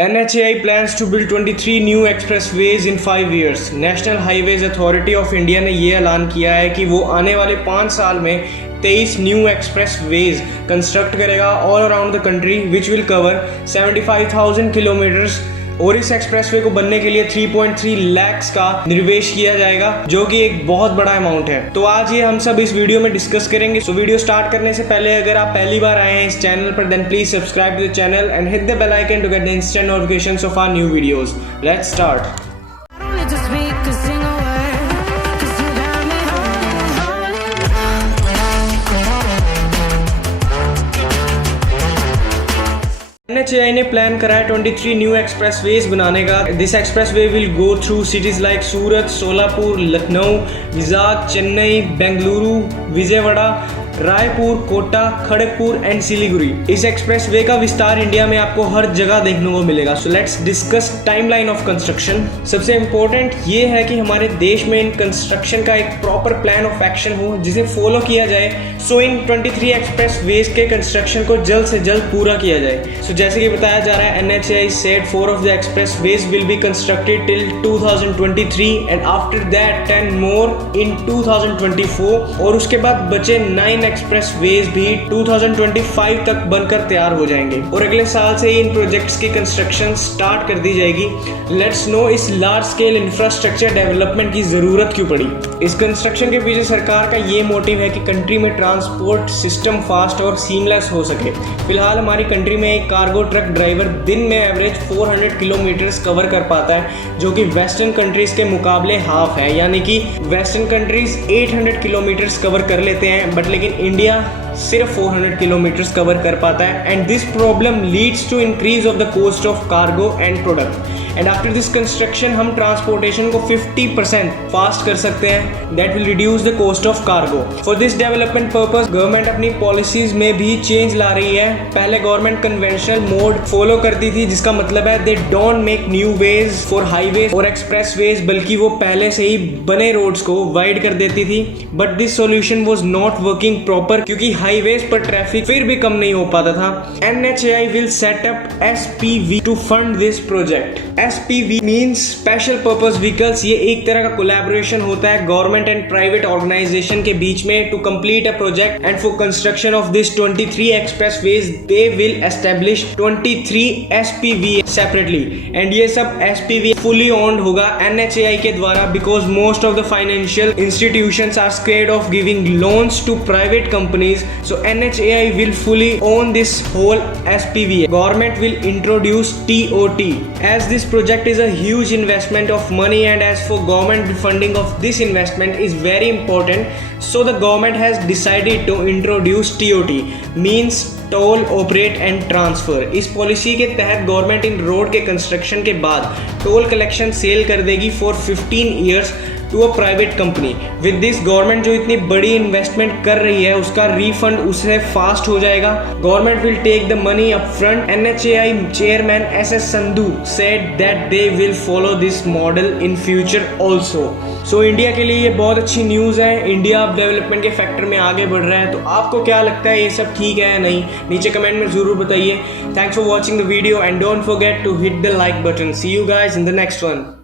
NHAI plans to build 23 new expressways in 5 years. National highways authority of India ने ये ऐलान किया है कि वो आने वाले 5 साल में 23 न्यू एक्सप्रेसवेज कंस्ट्रक्ट करेगा all around the country which will cover 75,000 kilometres. और इस एक्सप्रेसवे को बनने के लिए 3.3 लाख का निवेश किया जाएगा, जो कि एक बहुत बड़ा अमाउंट है। तो आज ये हम सब इस वीडियो में डिस्कस करेंगे। सो वीडियो स्टार्ट करने से पहले अगर आप पहली बार आए हैं इस चैनल पर, then please subscribe to the channel and hit the bell icon to get the instant notifications of our new videos. Let's start. NHAI ने प्लान करा है 23 न्यू एक्सप्रेसवेज बनाने का। This expressway will go through cities like Surat, Solapur, Lucknow, Vizag, Chennai, Bengaluru, Vijayawada, Raipur, Kota, Kharagpur and Siliguri. इस expressway का विस्तार India में आपको हर जगह देखने को मिलेगा। So let's discuss timeline of construction. सबसे इम्पोर्टेंट ये है कि हमारे देश में इन कंस्ट्रक्शन का एक प्रॉपर प्लान ऑफ एक्शन हो जिसे फॉलो किया जाए। सो इन 23 एक्सप्रेसवेज के कंस्ट्रक्शन को जल्द से जल्द पूरा किया जाए। सो जैसे कि बताया जा रहा है, NHAI said 4 of the expressways will be constructed till 2023 and after that 10 more in 2024 और उसके बाद बचे 9 एक्सप्रेसवेज भी 2025 तक बनकर तैयार हो जाएंगे और अगले साल से इन प्रोजेक्ट्स की कंस्ट्रक्शन स्टार्ट कर दी जाएगी। लेट्स नो इस लार्ज स्केल इंफ्रास्ट्रक्चर डेवलपमेंट की जरूरत क्यों पड़ी। इस कंस्ट्रक्शन के पीछे सरकार का ये मोटिव है कि कंट्री में ट्रांसपोर्ट सिस्टम फास्ट और सीमलेस हो सके। फिलहाल हमारी कंट्री में एक कार्गो ट्रक ड्राइवर दिन में एवरेज 400 किलोमीटर्स कवर कर पाता है, जो कि वेस्टर्न कंट्रीज के मुकाबले हाफ है। यानी कि वेस्टर्न कंट्रीज 800 किलोमीटर्स कवर कर लेते हैं, बट लेकिन इंडिया सिर्फ 400 किलोमीटर्स कवर कर पाता है। And this problem leads to increase of the cost of cargo and product. And after this construction हम ट्रांसपोर्टेशन को 50% फास्ट कर सकते हैं। That will reduce the cost of cargo. For this development purpose government अपनी policies में भी change ला रही है। पहले गवर्नमेंट कन्वेंशनल मोड फॉलो करती थी, जिसका मतलब है they don't make new ways for highways और एक्सप्रेसवेज, बल्कि वो पहले से ही बने रोड्स को वाइड कर देती थी। But this solution was not working proper, क्योंकि हाईवेज पर ट्रैफिक फिर भी कम नहीं हो पाता था। NHAI will set up SPV to fund this project. SPV means special purpose vehicles. ये एक तरह का कोलैबोरेशन होता है गवर्नमेंट एंड प्राइवेट ऑर्गेनाइजेशन के बीच में to complete a project. And for construction of this 23 expressways they will establish 23 SPV separately. And ये सब SPV फुली ओन्ड होगा NHAI के द्वारा, because most of the financial institutions are scared of giving loans to private companies. So NHAI will fully own this whole SPV. Government will introduce TOT. As this project is a huge investment of money and as for government funding of this investment is very important, so the government has decided to introduce TOT, means toll, operate and transfer. इस policy के तहत government इन road के construction के बाद toll collection sell कर देगी for 15 years to a private company. With this government जो इतनी बड़ी इन्वेस्टमेंट कर रही है उसका रिफंड उससे फास्ट हो जाएगा। Government will take the money up front. NHAI chairman SS Sandhu said that they will follow this model in future also. So India के लिए ये बहुत अच्छी न्यूज़ है। इंडिया अब डेवलपमेंट के फैक्टर में आगे बढ़ रहा है। तो आपको क्या लगता है, ये सब ठीक है या नहीं? नीचे कमेंट में जरूर बताइए। Thanks for watching the video and don't forget to hit the like button. See you guys in the next one.